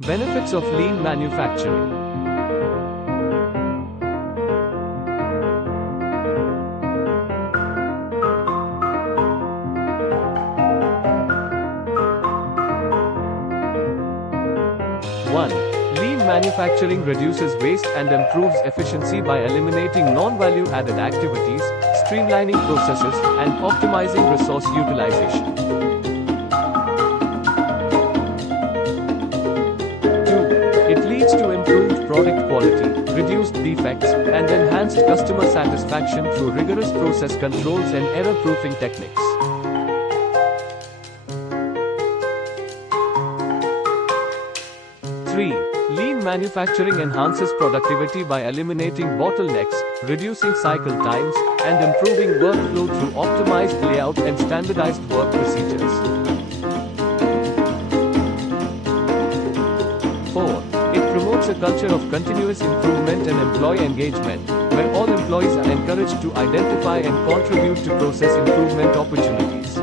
Benefits of lean manufacturing. 1. Lean manufacturing reduces waste and improves efficiency by eliminating non-value added activities, streamlining processes, and optimizing resource utilization. 2. It leads to improved product quality, reduced defects, and enhanced customer satisfaction through rigorous process controls and error-proofing techniques. 3. Lean manufacturing enhances productivity by eliminating bottlenecks, reducing cycle times, and improving workflow through optimized layout and standardized work procedures. 4. It promotes a culture of continuous improvement and employee engagement, where all employees are encouraged to identify and contribute to process improvement opportunities.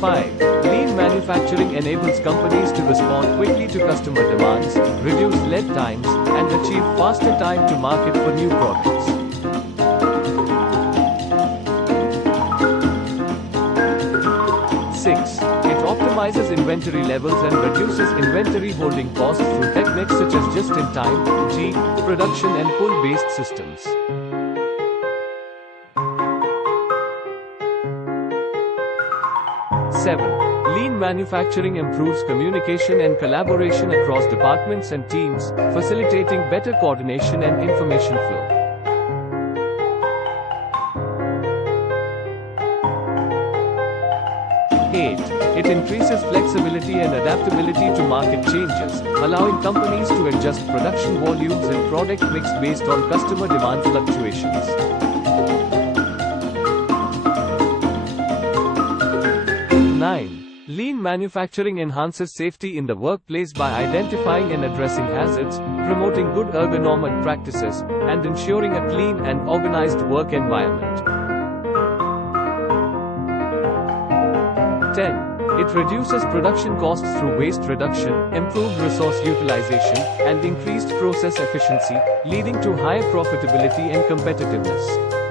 5. Lean manufacturing enables companies to respond quickly to customer demands, reduce lead times, and achieve faster time to market for new products. 6. It optimizes inventory levels and reduces inventory holding costs through techniques such as just-in-time, production and pull-based systems. 7. Lean manufacturing improves communication and collaboration across departments and teams, facilitating better coordination and information flow. 8. It increases flexibility and adaptability to market changes, allowing companies to adjust production volumes and product mix based on customer demand fluctuations. 9. Lean manufacturing enhances safety in the workplace by identifying and addressing hazards, promoting good ergonomic practices, and ensuring a clean and organized work environment. 10. It reduces production costs through waste reduction, improved resource utilization, and increased process efficiency, leading to higher profitability and competitiveness.